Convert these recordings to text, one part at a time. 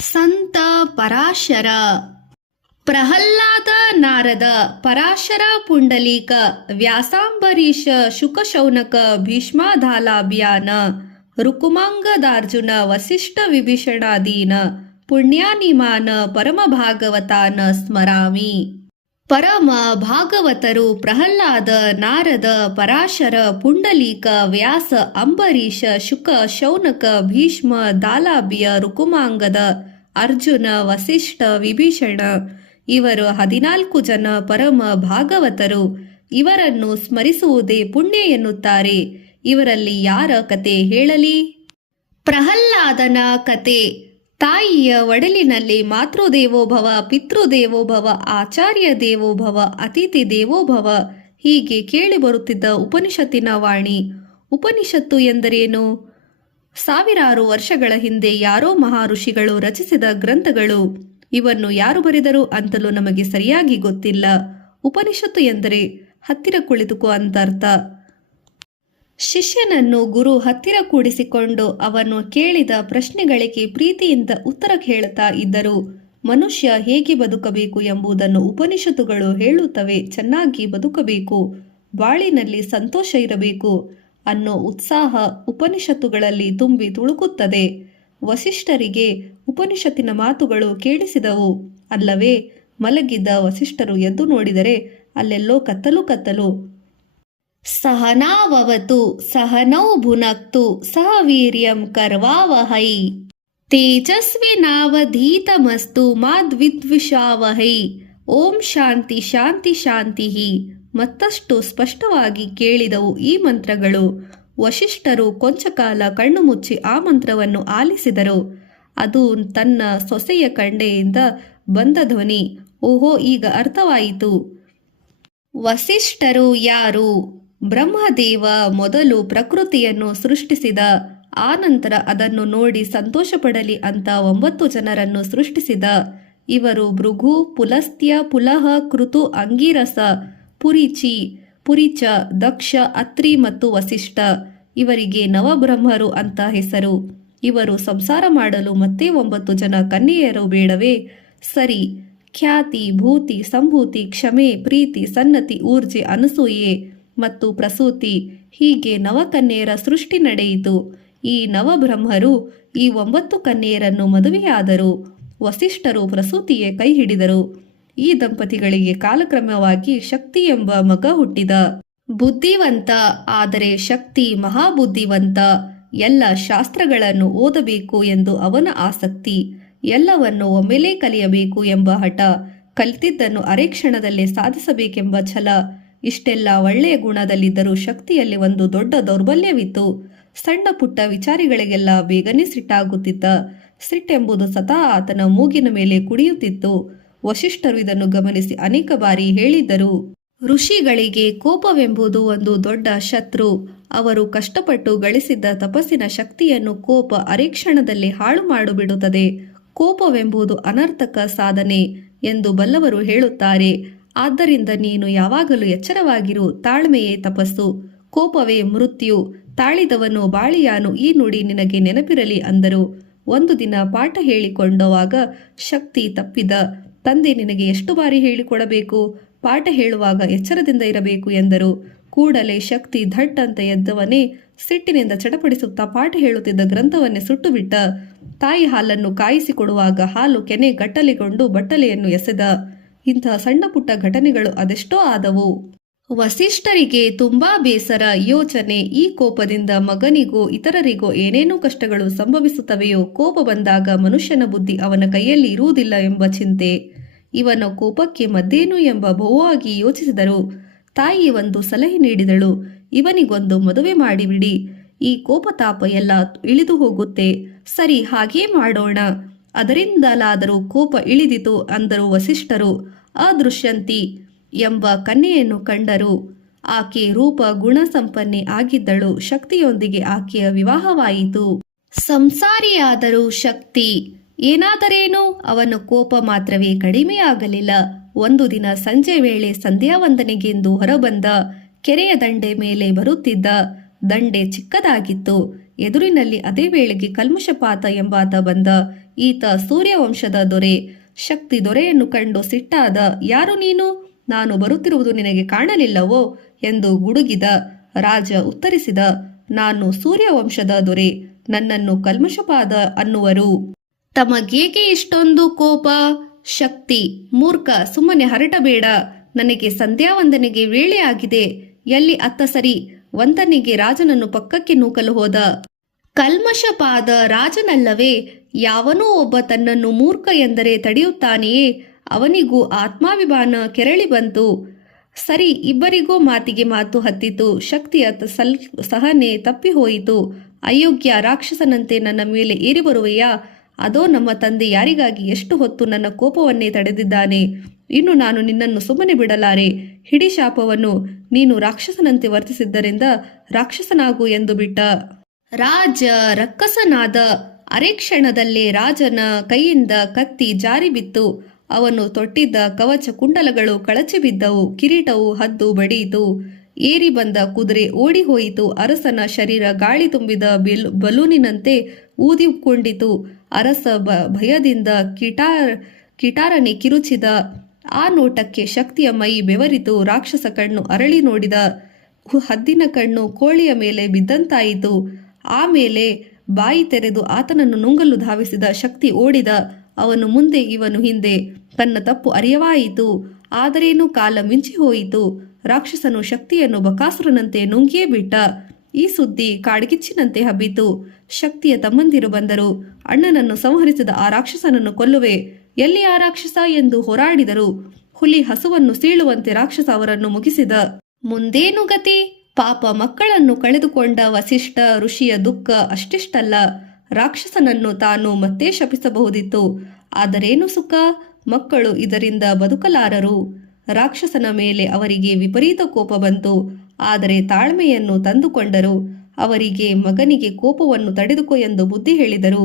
ಸಂತ ಪರಾಶರ ಪ್ರಹ್ಲಾದ ನಾರದ ಪರಾಶರ ಪುಂಡಲೀಕ ವ್ಯಾಸಾಂಬರೀಷ ಶುಕಶೌನಕ ಭೀಷ್ಮಾಧಾಲಾಭಿಯಾನ ರುಕುಮಾಂಗದಾರ್ಜುನ ವಸಿಷ್ಠ ವಿಭೀಷಣಾದೀನ ಪುಣ್ಯಾನಿಮಾನ ಪರಮಭಾಗವತಾನ ಸ್ಮರಾಮಿ. ಪರಮ ಭಾಗವತರು ಪ್ರಹ್ಲಾದ, ನಾರದ, ಪರಾಶರ, ಪುಂಡಲೀಕ, ವ್ಯಾಸ, ಅಂಬರೀಷ, ಶುಕ, ಶೌನಕ, ಭೀಷ್ಮ, ದಾಲಾಭಿಯ, ರುಕುಮಾಂಗದ, ಅರ್ಜುನ, ವಸಿಷ್ಠ, ವಿಭೀಷಣ ಇವರು 14 ಜನ ಪರಮ ಭಾಗವತರು. ಇವರನ್ನು ಸ್ಮರಿಸುವುದೇ ಪುಣ್ಯ ಎನ್ನುತ್ತಾರೆ. ಇವರಲ್ಲಿ ಯಾರ ಕತೆ ಹೇಳಲಿ? ಪ್ರಹ್ಲಾದನ ಕತೆ. ತಾಯಿಯ ಒಡಲಿನಲ್ಲಿ ಮಾತೃದೇವೋಭವ, ಪಿತೃದೇವೋಭವ, ಆಚಾರ್ಯ ದೇವೋಭವ, ಅತಿಥಿ ದೇವೋಭವ ಹೀಗೆ ಕೇಳಿ ಬರುತ್ತಿದ್ದ ಉಪನಿಷತ್ತಿನ ವಾಣಿ. ಉಪನಿಷತ್ತು ಎಂದರೇನು? ಸಾವಿರಾರು ವರ್ಷಗಳ ಹಿಂದೆ ಯಾರೋ ಮಹಾಋಷಿಗಳು ರಚಿಸಿದ ಗ್ರಂಥಗಳು. ಇವನ್ನು ಯಾರು ಬರೆದರು ಅಂತಲೂ ನಮಗೆ ಸರಿಯಾಗಿ ಗೊತ್ತಿಲ್ಲ. ಉಪನಿಷತ್ತು ಎಂದರೆ ಹತ್ತಿರ ಕುಳಿತುಕೋ ಅಂತರ್ಥ. ಶಿಷ್ಯನನ್ನು ಗುರು ಹತ್ತಿರ ಕೂಡಿಸಿಕೊಂಡು ಅವನು ಕೇಳಿದ ಪ್ರಶ್ನೆಗಳಿಗೆ ಪ್ರೀತಿಯಿಂದ ಉತ್ತರ ಹೇಳುತ್ತಾ ಇದ್ದರು. ಮನುಷ್ಯ ಹೇಗೆ ಬದುಕಬೇಕು ಎಂಬುದನ್ನು ಉಪನಿಷತ್ತುಗಳು ಹೇಳುತ್ತವೆ. ಚೆನ್ನಾಗಿ ಬದುಕಬೇಕು, ಬಾಳಿನಲ್ಲಿ ಸಂತೋಷ ಇರಬೇಕು ಅನ್ನೋ ಉತ್ಸಾಹ ಉಪನಿಷತ್ತುಗಳಲ್ಲಿ ತುಂಬಿ ತುಳುಕುತ್ತದೆ. ವಸಿಷ್ಠರಿಗೆ ಉಪನಿಷತ್ತಿನ ಮಾತುಗಳು ಕೇಳಿಸಿದವು ಅಲ್ಲವೇ? ಮಲಗಿದ್ದ ವಸಿಷ್ಠರು ಎದ್ದು ನೋಡಿದರೆ ಅಲ್ಲೆಲ್ಲೋ ಕತ್ತಲು ಕತ್ತಲು. ಸಹನಾವವತು ಸಹನೌ ಭುನಕ್ತು ಸಹ ವೀರ್ಯಂ ಕರ್ವಾವಹೈ ತೇಜಸ್ವಿನಾವಧೀತಮಸ್ತು ಮಾದ್ವಿದ್ವಿಷಾವಹೈ. ಓಂ ಶಾಂತಿ ಶಾಂತಿ ಶಾಂತಿ. ಮತ್ತಷ್ಟು ಸ್ಪಷ್ಟವಾಗಿ ಕೇಳಿದವು ಈ ಮಂತ್ರಗಳು. ವಸಿಷ್ಠರು ಕೊಂಚ ಕಾಲ ಕಣ್ಣು ಮುಚ್ಚಿ ಆ ಮಂತ್ರವನ್ನು ಆಲಿಸಿದರು. ಅದು ತನ್ನ ಸೊಸೆಯ ಕಂಡೆಯಿಂದ ಬಂದ ಧ್ವನಿ. ಓಹೋ, ಈಗ ಅರ್ಥವಾಯಿತು. ವಸಿಷ್ಠರು ಯಾರು? ಬ್ರಹ್ಮದೇವ ಮೊದಲು ಪ್ರಕೃತಿಯನ್ನು ಸೃಷ್ಟಿಸಿದ. ಆನಂತರ ಅದನ್ನು ನೋಡಿ ಸಂತೋಷ ಪಡಲಿ ಅಂತ 9 ಜನರನ್ನು ಸೃಷ್ಟಿಸಿದ. ಇವರು ಭೃಗು, ಪುಲಸ್ತ್ಯ, ಪುಲಹ, ಕೃತು, ಅಂಗಿರಸ, ಪುರಿಚಿ, ಪುರಿಚ, ದಕ್ಷ, ಅತ್ರಿ ಮತ್ತು ವಸಿಷ್ಠ. ಇವರಿಗೆ ನವಬ್ರಹ್ಮರು ಅಂತ ಹೆಸರು. ಇವರು ಸಂಸಾರ ಮಾಡಲು ಮತ್ತೆ 9 ಜನ ಕನ್ಯೆಯರು ಬೇಡವೇ? ಸರಿ. ಖ್ಯಾತಿ, ಭೂತಿ, ಸಂಭೂತಿ, ಕ್ಷಮೆ, ಪ್ರೀತಿ, ಸನ್ನತಿ, ಊರ್ಜೆ, ಅನಸೂಯೆ ಮತ್ತು ಪ್ರಸೂತಿ ಹೀಗೆ ನವಕನ್ಯೆಯರ ಸೃಷ್ಟಿ ನಡೆಯಿತು. ಈ ನವಬ್ರಹ್ಮರು ಈ 9 ಕನ್ಯೆಯರನ್ನು ಮದುವೆಯಾದರು. ವಸಿಷ್ಠರು ಪ್ರಸೂತಿಯೇ ಕೈ ಹಿಡಿದರು. ಈ ದಂಪತಿಗಳಿಗೆ ಕಾಲಕ್ರಮವಾಗಿ ಶಕ್ತಿ ಎಂಬ ಮಗ ಹುಟ್ಟಿದ. ಬುದ್ಧಿವಂತ, ಆದರೆ ಶಕ್ತಿ ಮಹಾಬುದ್ಧಿವಂತ. ಎಲ್ಲ ಶಾಸ್ತ್ರಗಳನ್ನು ಓದಬೇಕು ಎಂದು ಅವನ ಆಸಕ್ತಿ. ಎಲ್ಲವನ್ನು ಒಮ್ಮೆಲೇ ಕಲಿಯಬೇಕು ಎಂಬ ಹಠ. ಕಲಿತಿದ್ದನ್ನು ಅರೆ ಕ್ಷಣದಲ್ಲೇ ಸಾಧಿಸಬೇಕೆಂಬ ಛಲ. ಇಷ್ಟೆಲ್ಲ ಒಳ್ಳೆಯ ಗುಣದಲ್ಲಿದ್ದರೂ ಶಕ್ತಿಯಲ್ಲಿ ಒಂದು ದೊಡ್ಡ ದೌರ್ಬಲ್ಯವಿತ್ತು. ಸಣ್ಣ ಪುಟ್ಟ ವಿಚಾರಗಳಿಗೆಲ್ಲ ಬೇಗನೆ ಸಿಟ್ಟಾಗುತ್ತಿದ್ದ. ಸಿಟ್ಟೆಂಬುದು ಸದಾ ಆತನ ಮೂಗಿನ ಮೇಲೆ ಕುಡಿಯುತ್ತಿತ್ತು. ವಸಿಷ್ಠರು ಇದನ್ನು ಗಮನಿಸಿ ಅನೇಕ ಬಾರಿ ಹೇಳಿದ್ದರು. ಋಷಿಗಳಿಗೆ ಕೋಪವೆಂಬುದು ಒಂದು ದೊಡ್ಡ ಶತ್ರು. ಅವರು ಕಷ್ಟಪಟ್ಟು ಗಳಿಸಿದ್ದ ತಪಸ್ಸಿನ ಶಕ್ತಿಯನ್ನು ಕೋಪ ಅರೆಕ್ಷಣದಲ್ಲಿ ಹಾಳು ಮಾಡಿಬಿಡುತ್ತದೆ. ಕೋಪವೆಂಬುದು ಅನರ್ಥಕ ಸಾಧನೆ ಎಂದು ಬಲ್ಲವರು ಹೇಳುತ್ತಾರೆ. ಆದ್ದರಿಂದ ನೀನು ಯಾವಾಗಲೂ ಎಚ್ಚರವಾಗಿರು. ತಾಳ್ಮೆಯೇ ತಪಸ್ಸು, ಕೋಪವೇ ಮೃತ್ಯು. ತಾಳಿದವನು ಬಾಳಿಯಾನು. ಈ ನುಡಿ ನಿನಗೆ ನೆನಪಿರಲಿ ಅಂದರು. ಒಂದು ದಿನ ಪಾಠ ಹೇಳಿಕೊಂಡವಾಗ ಶಕ್ತಿ ತಪ್ಪಿದ. ತಂದೆ ನಿನಗೆ ಎಷ್ಟು ಬಾರಿ ಹೇಳಿಕೊಡಬೇಕು? ಪಾಠ ಹೇಳುವಾಗ ಎಚ್ಚರದಿಂದ ಇರಬೇಕು ಎಂದರು. ಕೂಡಲೇ ಶಕ್ತಿ ಧಟ್ ಅಂತ ಎದ್ದವನೇ ಸಿಟ್ಟಿನಿಂದ ಚಡಪಡಿಸುತ್ತಾ ಪಾಠ ಹೇಳುತ್ತಿದ್ದ ಗ್ರಂಥವನ್ನೇ ಸುಟ್ಟು ಬಿಟ್ಟ. ತಾಯಿ ಹಾಲನ್ನು ಕಾಯಿಸಿಕೊಡುವಾಗ ಹಾಲು ಕೆನೆ ಗಟ್ಟಲೆಗೊಂಡು ಬಟ್ಟಲೆಯನ್ನು ಎಸೆದ. ಇಂತಹ ಸಣ್ಣ ಪುಟ್ಟ ಘಟನೆಗಳು ಅದೆಷ್ಟೋ ಆದವು. ವಸಿಷ್ಠರಿಗೆ ತುಂಬಾ ಬೇಸರ, ಯೋಚನೆ. ಈ ಕೋಪದಿಂದ ಮಗನಿಗೋ ಇತರರಿಗೋ ಏನೇನೋ ಕಷ್ಟಗಳು ಸಂಭವಿಸುತ್ತವೆಯೋ. ಕೋಪ ಬಂದಾಗ ಮನುಷ್ಯನ ಬುದ್ಧಿ ಅವನ ಕೈಯಲ್ಲಿ ಇರುವುದಿಲ್ಲ ಎಂಬ ಚಿಂತೆ. ಇವನ ಕೋಪಕ್ಕೆ ಮದ್ದೇನು ಎಂಬ ಬಹುವಾಗಿ ಯೋಚಿಸಿದರು. ತಾಯಿ ಒಂದು ಸಲಹೆ ನೀಡಿದಳು. ಇವನಿಗೊಂದು ಮದುವೆ ಮಾಡಿಬಿಡಿ. ಈ ಕೋಪತಾಪ ಎಲ್ಲ ಇಳಿದು ಹೋಗುತ್ತೆ. ಸರಿ, ಹಾಗೇ ಮಾಡೋಣ. ಅದರಿಂದಲಾದರೂ ಕೋಪ ಇಳಿದಿತು ಅಂದರು ವಸಿಷ್ಠರು. ಅದೃಶ್ಯಂತಿ ಎಂಬ ಕನ್ಯೆಯನ್ನು ಕಂಡರು. ಆಕೆ ರೂಪ ಗುಣ ಸಂಪನ್ನೆ ಆಗಿದ್ದಳು. ಶಕ್ತಿಯೊಂದಿಗೆ ಆಕೆಯ ವಿವಾಹವಾಯಿತು. ಸಂಸಾರಿಯಾದರೂ ಶಕ್ತಿ. ಏನಾದರೇನು, ಅವನ ಕೋಪ ಮಾತ್ರವೇ ಕಡಿಮೆಯಾಗಲಿಲ್ಲ. ಒಂದು ದಿನ ಸಂಜೆ ವೇಳೆ ಸಂಧ್ಯಾವಂದನೆಗೆಂದು ಹೊರಬಂದ. ಕೆರೆಯ ದಂಡೆ ಮೇಲೆ ಬರುತ್ತಿದ್ದ. ದಂಡೆ ಚಿಕ್ಕದಾಗಿತ್ತು. ಎದುರಿನಲ್ಲಿ ಅದೇ ವೇಳೆಗೆ ಕಲ್ಮಶಪಾತ ಎಂಬಾತ ಬಂದ. ಈತ ಸೂರ್ಯವಂಶದ ದೊರೆ. ಶಕ್ತಿ ದೊರೆಯನ್ನು ಕಂಡು ಸಿಟ್ಟಾದ. ಯಾರು ನೀನು? ನಾನು ಬರುತ್ತಿರುವುದು ನಿನಗೆ ಕಾಣಲಿಲ್ಲವೋ ಎಂದು ಗುಡುಗಿದ. ರಾಜ ಉತ್ತರಿಸಿದ, ನಾನು ಸೂರ್ಯವಂಶದ ದೊರೆ. ನನ್ನನ್ನು ಕಲ್ಮಶಪಾದ ಅನ್ನುವರು. ತಮಗೇಕೆ ಇಷ್ಟೊಂದು ಕೋಪ? ಶಕ್ತಿ, ಮೂರ್ಖ, ಸುಮ್ಮನೆ ಹರಟಬೇಡ. ನನಗೆ ಸಂಧ್ಯಾವಂದನೆಗೆ ವೇಳೆ ಆಗಿದೆ. ಎಲ್ಲಿ ಅತ್ತ ಸರಿ. ವಂತನಿಗೆ ರಾಜನನ್ನು ಪಕ್ಕಕ್ಕೆ ನೂಕಲು ಹೋದ. ಕಲ್ಮಶಪಾದ ರಾಜನಲ್ಲವೇ? ಯಾವನೋ ಒಬ್ಬ ತನ್ನನ್ನು ಮೂರ್ಖ ಎಂದರೆ ತಡೆಯುತ್ತಾನೆಯೇ? ಅವನಿಗೂ ಆತ್ಮಾಭಿಮಾನ ಕೆರಳಿ ಬಂತು. ಸರಿ, ಇಬ್ಬರಿಗೂ ಮಾತಿಗೆ ಮಾತು ಹತ್ತಿತು. ಶಕ್ತಿಯ ಸಹನೆ ತಪ್ಪಿ ಹೋಯಿತು. ಅಯೋಗ್ಯ ರಾಕ್ಷಸನಂತೆ ನನ್ನ ಮೇಲೆ ಏರಿ ಬರುವೆಯಾ? ಅದೋ ನಮ್ಮ ತಂದೆ ಯಾರಿಗಾಗಿ ಎಷ್ಟು ಹೊತ್ತು ನನ್ನ ಕೋಪವನ್ನೇ ತಡೆದಿದ್ದಾನೆ. ಇನ್ನು ನಾನು ನಿನ್ನನ್ನು ಸುಮ್ಮನೆ ಬಿಡಲಾರೆ. ಹಿಡಿ ಶಾಪವನ್ನು. ನೀನು ರಾಕ್ಷಸನಂತೆ ವರ್ತಿಸಿದ್ದರಿಂದ ರಾಕ್ಷಸನಾಗು ಎಂದು ಬಿಟ್ಟ. ರಾಜ ರಕ್ಕಸನಾದ. ಅರೆ ಕ್ಷಣದಲ್ಲೇ ರಾಜನ ಕೈಯಿಂದ ಕತ್ತಿ ಜಾರಿ ಬಿತ್ತು. ಅವನು ತೊಟ್ಟಿದ್ದ ಕವಚ ಕುಂಡಲಗಳು ಕಳಚಿ ಬಿದ್ದವು. ಕಿರೀಟವು ಹದ್ದು ಬಡಿಯಿತು. ಏರಿ ಬಂದ ಕುದುರೆ ಓಡಿ ಹೋಯಿತು. ಅರಸನ ಶರೀರ ಗಾಳಿ ತುಂಬಿದ ಬಲೂನಿನಂತೆ ಊದಿಕೊಂಡಿತು. ಅರಸ ಭಯದಿಂದ ಕಿಟಾರನೆ ಕಿರುಚಿದ. ಆ ನೋಟಕ್ಕೆ ಶಕ್ತಿಯ ಮೈ ಬೆವರಿತು. ರಾಕ್ಷಸ ಕಣ್ಣು ಅರಳಿ ನೋಡಿದ. ಹದ್ದಿನ ಕಣ್ಣು ಕೋಳಿಯ ಮೇಲೆ ಬಿದ್ದಂತಾಯಿತು. ಆಮೇಲೆ ಬಾಯಿ ತೆರೆದು ಆತನನ್ನು ನುಂಗಲು ಧಾವಿಸಿದ. ಶಕ್ತಿ ಓಡಿದ. ಅವನು ಮುಂದೆ, ಇವನು ಹಿಂದೆ. ತನ್ನ ತಪ್ಪು ಅರಿಯವಾಯಿತು. ಆದರೇನು, ಕಾಲ ಮಿಂಚಿ ಹೋಯಿತು. ರಾಕ್ಷಸನು ಶಕ್ತಿಯನ್ನು ಬಕಾಸುರನಂತೆ ನುಂಗಿಯೇ ಬಿಟ್ಟ. ಈ ಸುದ್ದಿ ಕಾಡ್ಗಿಚ್ಚಿನಂತೆ ಹಬ್ಬಿತು. ಶಕ್ತಿಯ ತಮ್ಮಂದಿರು ಬಂದರು. ಅಣ್ಣನನ್ನು ಸಂಹರಿಸಿದ ಆ ರಾಕ್ಷಸನನ್ನು ಕೊಲ್ಲುವೆ. ಎಲ್ಲಿ ಆ ರಾಕ್ಷಸ ಎಂದು ಹೋರಾಡಿದರು. ಹುಲಿ ಹಸುವನ್ನು ಸೀಳುವಂತೆ ರಾಕ್ಷಸ ಅವರನ್ನು ಮುಗಿಸಿದ. ಮುಂದೇನು ಗತಿ? ಪಾಪ, ಮಕ್ಕಳನ್ನು ಕಳೆದುಕೊಂಡ ವಸಿಷ್ಠ ಋಷಿಯ ದುಃಖ ಅಷ್ಟಿಷ್ಟಲ್ಲ. ರಾಕ್ಷಸನನ್ನು ತಾನು ಮತ್ತೆ ಶಪಿಸಬಹುದಿತ್ತು. ಆದರೇನು ಸುಖ? ಮಕ್ಕಳು ಇದರಿಂದ ಬದುಕಲಾರರು. ರಾಕ್ಷಸನ ಮೇಲೆ ಅವರಿಗೆ ವಿಪರೀತ ಕೋಪ ಬಂತು. ಆದರೆ ತಾಳ್ಮೆಯನ್ನು ತಂದುಕೊಂಡರು. ಅವರಿಗೆ ಮಗನಿಗೆ ಕೋಪವನ್ನು ತಡೆದುಕೋ ಎಂದು ಬುದ್ಧಿ ಹೇಳಿದರು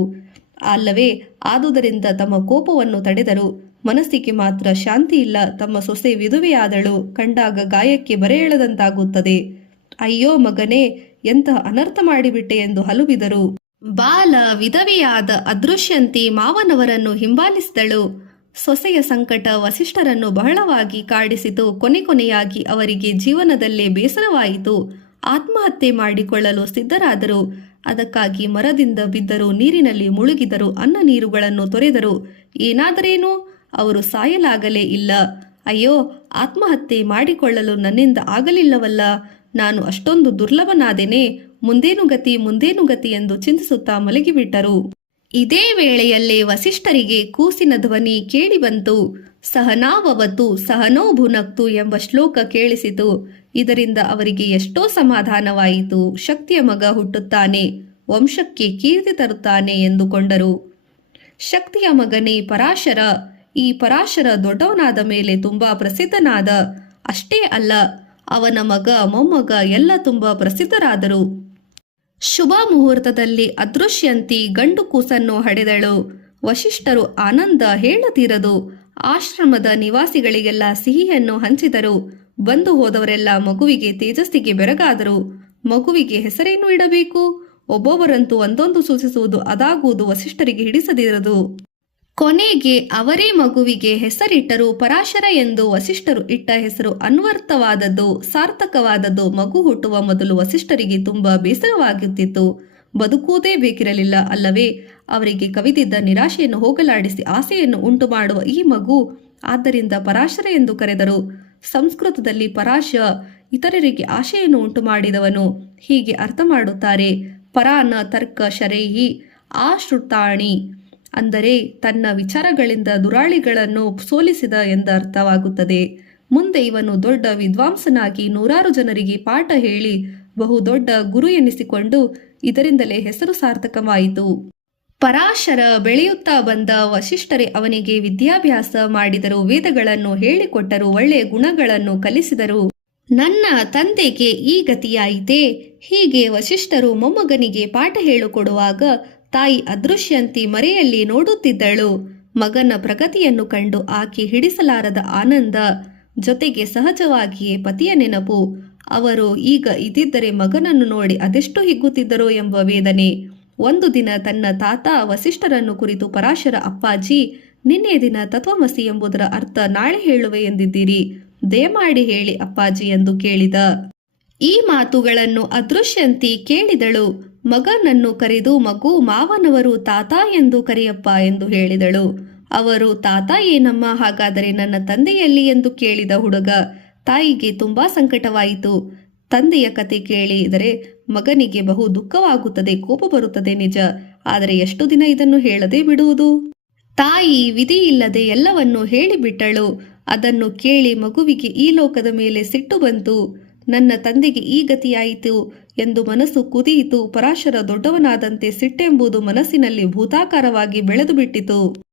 ಅಲ್ಲವೇ? ಆದುದರಿಂದ ತಮ್ಮ ಕೋಪವನ್ನು ತಡೆದರು. ಮನಸ್ಸಿಗೆ ಮಾತ್ರ ಶಾಂತಿ ಇಲ್ಲ. ತಮ್ಮ ಸೊಸೆ ವಿಧವೆಯಾದಳು. ಕಂಡಾಗ ಗಾಯಕ್ಕೆ ಬರೆ ಎಳೆದಂತಾಗುತ್ತದೆ. ಅಯ್ಯೋ ಮಗನೇ, ಎಂತಹ ಅನರ್ಥ ಮಾಡಿಬಿಟ್ಟೆ ಎಂದು ಹಲುಬಿದರು. ಬಾಲ ವಿಧವೆಯಾದ ಅದೃಶ್ಯಂತಿ ಮಾವನವರನ್ನು ಹಿಂಬಾಲಿಸಿದಳು. ಸೊಸೆಯ ಸಂಕಟ ವಸಿಷ್ಠರನ್ನು ಬಹಳವಾಗಿ ಕಾಡಿಸಿತು. ಕೊನೆಯಾಗಿ ಅವರಿಗೆ ಜೀವನದಲ್ಲೇ ಬೇಸರವಾಯಿತು. ಆತ್ಮಹತ್ಯೆ ಮಾಡಿಕೊಳ್ಳಲು ಸಿದ್ಧರಾದರು. ಅದಕ್ಕಾಗಿ ಮರದಿಂದ ಬಿದ್ದರು, ನೀರಿನಲ್ಲಿ ಮುಳುಗಿದರು, ಅನ್ನ ನೀರುಗಳನ್ನು ತೊರೆದರು. ಏನಾದರೇನು? ಅವರು ಸಾಯಲಾಗಲೇ ಇಲ್ಲ. ಅಯ್ಯೋ, ಆತ್ಮಹತ್ಯೆ ಮಾಡಿಕೊಳ್ಳಲು ನನ್ನಿಂದ ಆಗಲಿಲ್ಲವಲ್ಲ. ನಾನು ಅಷ್ಟೊಂದು ದುರ್ಲಭನಾದೆನೆ. ಮುಂದೇನು ಗತಿ ಎಂದು ಚಿಂತಿಸುತ್ತಾ ಮಲಗಿಬಿಟ್ಟರು. ಇದೇ ವೇಳೆಯಲ್ಲೇ ವಸಿಷ್ಠರಿಗೆ ಕೂಸಿನ ಧ್ವನಿ ಕೇಳಿಬಂತು. ಸಹನಾವವತು ಸಹನೋ ಭುನಕ್ತು ಎಂಬ ಶ್ಲೋಕ ಕೇಳಿಸಿತು. ಇದರಿಂದ ಅವರಿಗೆ ಎಷ್ಟೋ ಸಮಾಧಾನವಾಯಿತು. ಶಕ್ತಿಯ ಮಗ ಹುಟ್ಟುತ್ತಾನೆ, ವಂಶಕ್ಕೆ ಕೀರ್ತಿ ತರುತ್ತಾನೆ ಎಂದುಕೊಂಡರು. ಶಕ್ತಿಯ ಮಗನೇ ಪರಾಶರ. ಈ ಪರಾಶರ ದೊಡ್ಡವನಾದ ಮೇಲೆ ತುಂಬಾ ಪ್ರಸಿದ್ಧನಾದ. ಅಷ್ಟೇ ಅಲ್ಲ, ಅವನ ಮಗ ಮೊಮ್ಮಗ ಎಲ್ಲ ತುಂಬಾ ಪ್ರಸಿದ್ಧರಾದರು. ಶುಭ ಮುಹೂರ್ತದಲ್ಲಿ ಅದೃಶ್ಯಂತಿ ಗಂಡು ಕೂಸನ್ನು ಹಡೆದಳು. ವಸಿಷ್ಠರು ಆನಂದ ಹೇಳತೀರದು. ಆಶ್ರಮದ ನಿವಾಸಿಗಳಿಗೆಲ್ಲ ಸಿಹಿಯನ್ನು ಹಂಚಿದರು. ಬಂದು ಹೋದವರೆಲ್ಲ ಮಗುವಿಗೆ ತೇಜಸ್ಸಿಗೆ ಬೆರಗಾದರು. ಮಗುವಿಗೆ ಹೆಸರೇನು ಇಡಬೇಕು? ಒಬ್ಬೊಬ್ಬರಂತೂ ಒಂದೊಂದು ಸೂಚಿಸುವುದು ಅದಾಗುವುದು ವಸಿಷ್ಠರಿಗೆ ಹಿಡಿಸದಿರದು. ಕೊನೆಗೆ ಅವರೇ ಮಗುವಿಗೆ ಹೆಸರಿಟ್ಟರು. ಪರಾಶರ ಎಂದು ವಸಿಷ್ಠರು ಇಟ್ಟ ಹೆಸರು ಅನ್ವರ್ಥವಾದದ್ದು, ಸಾರ್ಥಕವಾದದ್ದು. ಮಗು ಹುಟ್ಟುವ ಮೊದಲು ವಸಿಷ್ಠರಿಗೆ ತುಂಬಾ ಬೇಸರವಾಗುತ್ತಿತ್ತು. ಬದುಕುವುದೇ ಬೇಕಿರಲಿಲ್ಲ ಅಲ್ಲವೇ? ಅವರಿಗೆ ಕವಿದಿದ್ದ ನಿರಾಶೆಯನ್ನು ಹೋಗಲಾಡಿಸಿ ಆಸೆಯನ್ನು ಉಂಟು ಮಾಡುವ ಈ ಮಗು. ಆದ್ದರಿಂದ ಪರಾಶರ ಎಂದು ಕರೆದರು. ಸಂಸ್ಕೃತದಲ್ಲಿ ಪರಾಶ ಇತರರಿಗೆ ಆಶೆಯನ್ನು ಉಂಟು ಮಾಡಿದವನು ಹೀಗೆ ಅರ್ಥ ಮಾಡುತ್ತಾರೆ. ಪರಾನ ತರ್ಕ ಶರೈಹಿ ಆಶ್ರುತಾಣಿ ಅಂದರೆ ತನ್ನ ವಿಚಾರಗಳಿಂದ ದುರಾಳಿಗಳನ್ನು ಸೋಲಿಸಿದ ಎಂದ ಅರ್ಥವಾಗುತ್ತದೆ. ಮುಂದೆ ಇವನು ದೊಡ್ಡ ವಿದ್ವಾಂಸನಾಗಿ ನೂರಾರು ಜನರಿಗೆ ಪಾಠ ಹೇಳಿ ಬಹುದೊಡ್ಡ ಗುರು ಎನಿಸಿಕೊಂಡು ಇದರಿಂದಲೇ ಹೆಸರು ಸಾರ್ಥಕವಾಯಿತು. ಪರಾಶರ ಬೆಳೆಯುತ್ತಾ ಬಂದ. ವಸಿಷ್ಠರೇ ಅವನಿಗೆ ವಿದ್ಯಾಭ್ಯಾಸ ಮಾಡಿದರು. ವೇದಗಳನ್ನು ಹೇಳಿಕೊಟ್ಟರು. ಒಳ್ಳೆಯ ಗುಣಗಳನ್ನು ಕಲಿಸಿದರು. ನನ್ನ ತಂದೆಗೆ ಈ ಗತಿಯಾಯಿತೆ. ಹೀಗೆ ವಸಿಷ್ಠರು ಮೊಮ್ಮಗನಿಗೆ ಪಾಠ ಹೇಳಿಕೊಡುವಾಗ ತಾಯಿ ಅದೃಶ್ಯಂತಿ ಮರೆಯಲ್ಲಿ ನೋಡುತ್ತಿದ್ದಳು. ಮಗನ ಪ್ರಗತಿಯನ್ನು ಕಂಡು ಆಕೆ ಹಿಡಿಸಲಾರದ ಆನಂದ, ಜೊತೆಗೆ ಸಹಜವಾಗಿಯೇ ಪತಿಯ ನೆನಪು. ಅವರು ಈಗ ಇದ್ದಿದ್ದರೆ ಮಗನನ್ನು ನೋಡಿ ಅದೆಷ್ಟು ಹಿಗ್ಗುತ್ತಿದ್ದರೋ ಎಂಬ ವೇದನೆ. ಒಂದು ದಿನ ತನ್ನ ತಾತ ವಸಿಷ್ಠರನ್ನು ಕುರಿತು ಪರಾಶರ ಅಪ್ಪಾಜಿ, ನಿನ್ನೆ ದಿನ ತತ್ವಮಸಿ ಎಂಬುದರ ಅರ್ಥ ನಾಳೆ ಹೇಳುವೆ ಎಂದಿದ್ದೀರಿ, ದಯಮಾಡಿ ಹೇಳಿ ಅಪ್ಪಾಜಿ ಎಂದು ಕೇಳಿದ. ಈ ಮಾತುಗಳನ್ನು ಅದೃಶ್ಯಂತಿ ಕೇಳಿದಳು. ಮಗನನ್ನು ಕರೆದು, ಮಗು, ಮಾವನವರು ತಾತ ಎಂದು ಕರೆಯಪ್ಪ ಎಂದು ಹೇಳಿದಳು. ಅವರು, ತಾತ ಏನಮ್ಮ, ಹಾಗಾದರೆ ನನ್ನ ತಂದೆಯಲ್ಲಿ ಎಂದು ಕೇಳಿದ ಹುಡುಗ. ತಾಯಿಗೆ ತುಂಬಾ ಸಂಕಟವಾಯಿತು. ತಂದೆಯ ಕತೆ ಕೇಳಿದರೆ ಮಗನಿಗೆ ಬಹು ದುಃಖವಾಗುತ್ತದೆ, ಕೋಪ ಬರುತ್ತದೆ ನಿಜ. ಆದರೆ ಎಷ್ಟು ದಿನ ಇದನ್ನು ಹೇಳದೆ ಬಿಡುವುದು? ತಾಯಿ ವಿಧಿಯಿಲ್ಲದೆ ಎಲ್ಲವನ್ನೂ ಹೇಳಿಬಿಟ್ಟಳು. ಅದನ್ನು ಕೇಳಿ ಮಗುವಿಗೆ ಈ ಲೋಕದ ಮೇಲೆ ಸಿಟ್ಟು ಬಂತು. ನನ್ನ ತಂದೆಗೆ ಈ ಗತಿಯಾಯಿತು ಎಂದು ಮನಸ್ಸು ಕುದಿಯಿತು. ಪರಾಶರ ದೊಡ್ಡವನಾದಂತೆ ಸಿಟ್ಟೆಂಬುದು ಮನಸ್ಸಿನಲ್ಲಿ ಭೂತಾಕಾರವಾಗಿ ಬೆಳೆದು ಬಿಟ್ಟಿತು.